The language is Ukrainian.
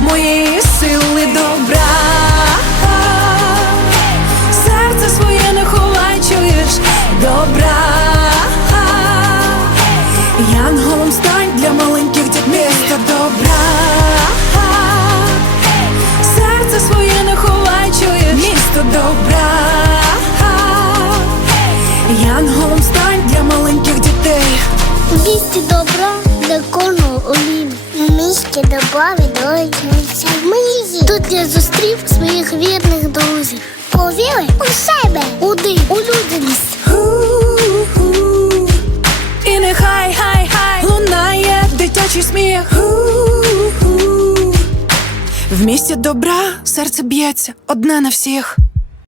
моєї сили добра. Серце своє не ховай, чуєш добра. Янголом стань для маленьких дітей місто добра. Серце своє не ховай, чуєш місто добра. Янголом стань для маленьких дітей. У місті добра для кожного олім. Місті добра відроджується мрії. Тут я зустрів своїх вірних друзів. Повіри у себе, у див, у людяність. І нехай хай хай лунає дитячий сміх. В місті добра серце б'ється одне на всіх.